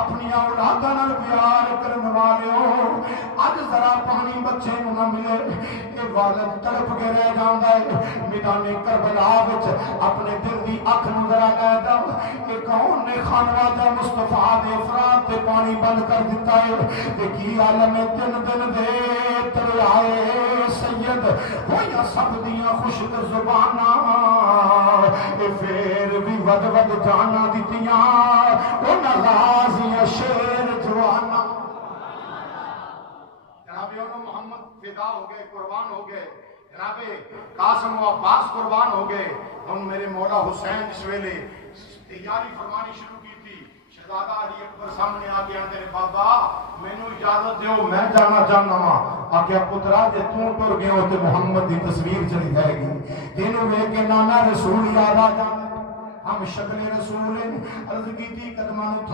اپنی اولاداں نال پیار کرن والےو اج ذرا پانی بچے نوں نہ ملے اے والد تڑپ کے رہ جاندا ہے میدان کربلا وچ اپنے دل دی اکھ نوں ذرا لے دا کہ کون نے خانواجہ مصطفیٰ دے افراد تے پانی بند کر دیتا ہے تے کی عالم دن دن دے تریائے سید ہویا سب دیاں خشک زباناں اے پھر بھی ود ود جانا دتیاں انہاں غازیاں شیر جوانا جناب محمد فدا ہو گئے قربان ہو گئے جناب قاسم و عباس قربان ہو گئے ہن میرے مولا حسین اس ویلے تیاری فرمانی شروع کی تھی شہزادہ علی اکبر سامنے آ کے آندے بابا مینوں اجازت دیو میں جانا چاہنا وا آکھیا پترا جے تو ٹر گئے ہو تے محمد دی تصویر چلی جائے گی تینوں ویکھ کے نانا رسول یاد آ جاندے ہم شکل رسول عرض کیتی قدماں نوں